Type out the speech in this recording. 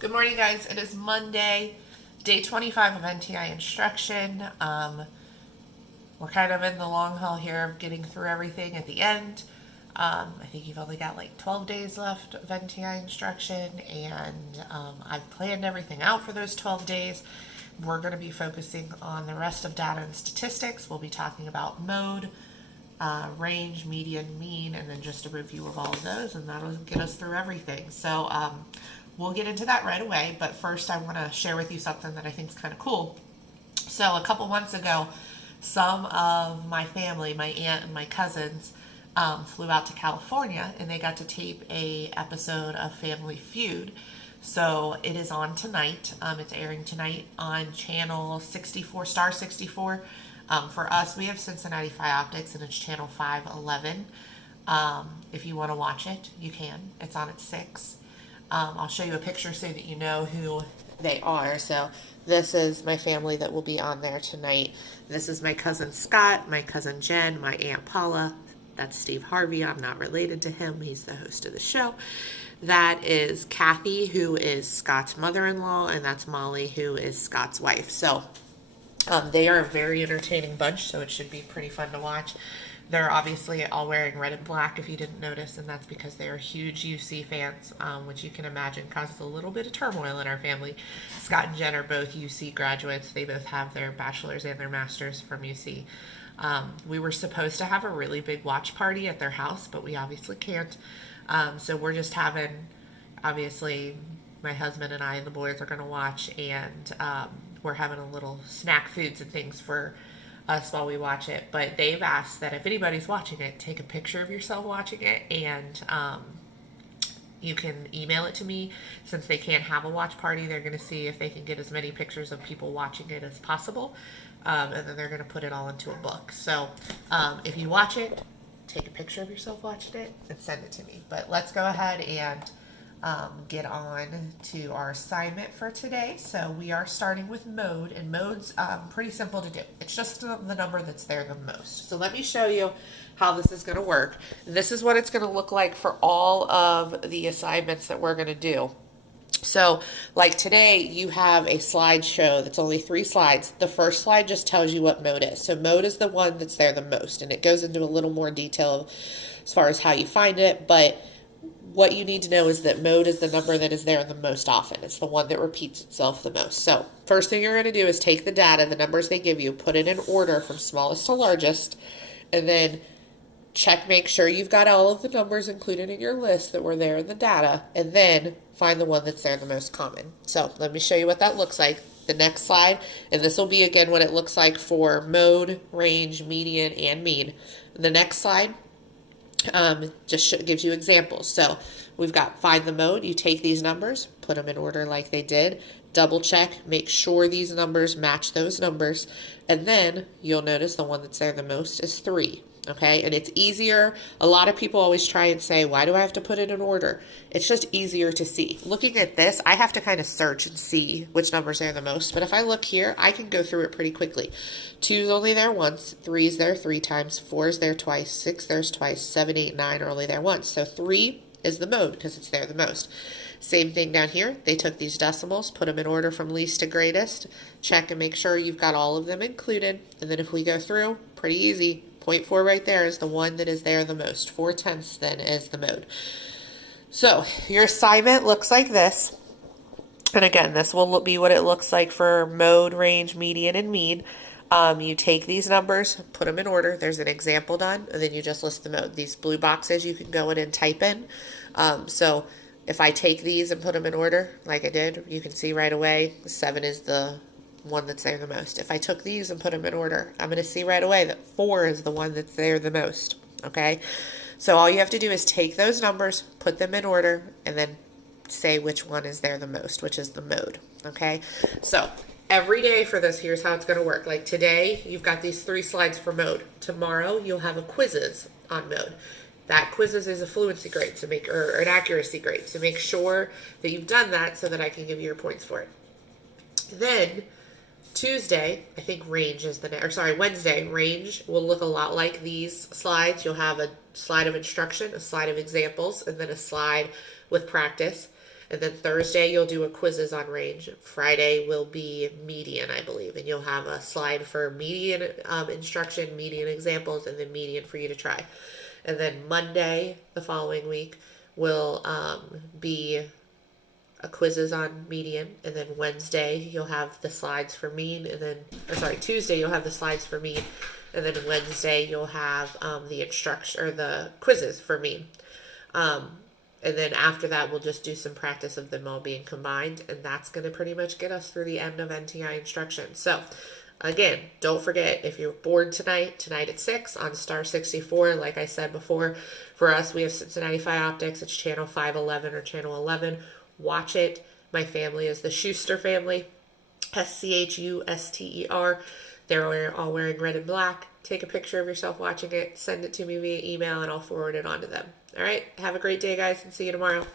Good morning, guys. It is Monday, day 25 of NTI instruction. We're kind of in the long haul here of getting through everything at the end. I think you've only got like 12 days left of NTI instruction, and I've planned everything out for those 12 days. We're going to be focusing on the rest of data and statistics. We'll be talking about mode, range, median, mean, and then just a review of all of those, and that'll get us through everything. So we'll get into that right away, but first I want to share with you something that I think is kind of cool. So a couple months ago, some of my family, my aunt and my cousins, flew out to California, and they got to tape a episode of Family Feud. So it is on tonight. It's airing tonight on channel 64, star 64. For us, we have Cincinnati Optics, and it's channel 511. If you want to watch it, you can. It's on at 6. I'll show you a picture so that you know who they are. So this is my family that will be on there tonight. This is my cousin Scott, my cousin Jen, my Aunt Paula. That's Steve Harvey. I'm not related to him. He's the host of the show. That is Kathy, who is Scott's mother-in-law, and that's Molly, who is Scott's wife. So they are a very entertaining bunch, so it should be pretty fun to watch. They're obviously all wearing red and black, if you didn't notice, and that's because they are huge UC fans, which you can imagine causes a little bit of turmoil in our family. Scott and Jen are both UC graduates. They both have their bachelor's and their master's from UC. We were supposed to have a really big watch party at their house, but we obviously can't. So we're just having, obviously, my husband and I and the boys are going to watch, and we're having a little snack foods and things for us while we watch it. But they've asked that if anybody's watching it, take a picture of yourself watching it, and you can email it to me. Since they can't have a watch party, they're going to see if they can get as many pictures of people watching it as possible, and then they're going to put it all into a book. So if you watch it, take a picture of yourself watching it and send it to me. But let's go ahead and get on to our assignment for today. So we are starting with mode, and mode's pretty simple to do. It's just the number that's there the most. So let me show you how this is going to work. This is what it's going to look like for all of the assignments that we're going to do. So like today, you have a slideshow that's only 3 slides. The first slide just tells you what mode is. So mode is the one that's there the most, and it goes into a little more detail as far as how you find it, but what you need to know is that mode is the number that is there the most often. It's the one that repeats itself the most. So first thing you're going to do is take the data, the numbers they give you, put it in order from smallest to largest, and then make sure you've got all of the numbers included in your list that were there in the data, and then find the one that's there the most common. So let me show you what that looks like. The next slide, and this will be again what it looks like for mode, range, median, and mean. The next slide just gives you examples. So we've got find the mode. You take these numbers, put them in order like they did, double check, make sure these numbers match those numbers, and then you'll notice the one that's there the most is 3. Okay, and it's easier. A lot of people always try and say, why do I have to put it in order? It's just easier to see. Looking at this, I have to kind of search and see which numbers are the most. But if I look here, I can go through it pretty quickly. 2 is only there once. 3 is there 3 times. 4 is there twice. 6 there's twice. 7, 8, 9 are only there once. So 3 is the mode because it's there the most. Same thing down here. They took these decimals, put them in order from least to greatest. Check and make sure you've got all of them included. And then if we go through, pretty easy. 0.4 right there is the one that is there the most. 4/10 then is the mode. So your assignment looks like this. And again, this will be what it looks like for mode, range, median, and mean. You take these numbers, put them in order. There's an example done, and then you just list the mode. These blue boxes you can go in and type in. So if I take these and put them in order, like I did, you can see right away 7 is the one that's there the most. If I took these and put them in order, I'm going to see right away that 4 is the one that's there the most. Okay, so all you have to do is take those numbers, put them in order, and then say which one is there the most, which is the mode. Okay, so every day for this, here's how it's going to work. Like today, you've got these 3 slides for mode. Tomorrow, you'll have a quizzes on mode. That quizzes is a fluency grade to make, or an accuracy grade. So make sure that you've done that so that I can give you your points for it. Then Tuesday, I think range is Wednesday, range will look a lot like these slides. You'll have a slide of instruction, a slide of examples, and then a slide with practice. And then Thursday, you'll do a quizzes on range. Friday will be median, I believe. And you'll have a slide for median instruction, median examples, and then median for you to try. And then Monday, the following week, will be a quizzes on median, and then Wednesday you'll have the slides for mean, and then Tuesday you'll have the slides for mean, and then Wednesday you'll have the instruction or the quizzes for mean. And then after that, we'll just do some practice of them all being combined, and that's going to pretty much get us through the end of NTI instruction. So, again, don't forget, if you're bored tonight at 6 on Star 64, like I said before, for us, we have Cincinnati Phi Optics. It's channel 511 or channel 11. Watch it. My family is the Schuster family, SCHUSTER. They're all wearing red and black. Take a picture of yourself watching it, send it to me via email, and I'll forward it on to them. All right, have a great day, guys, and see you tomorrow.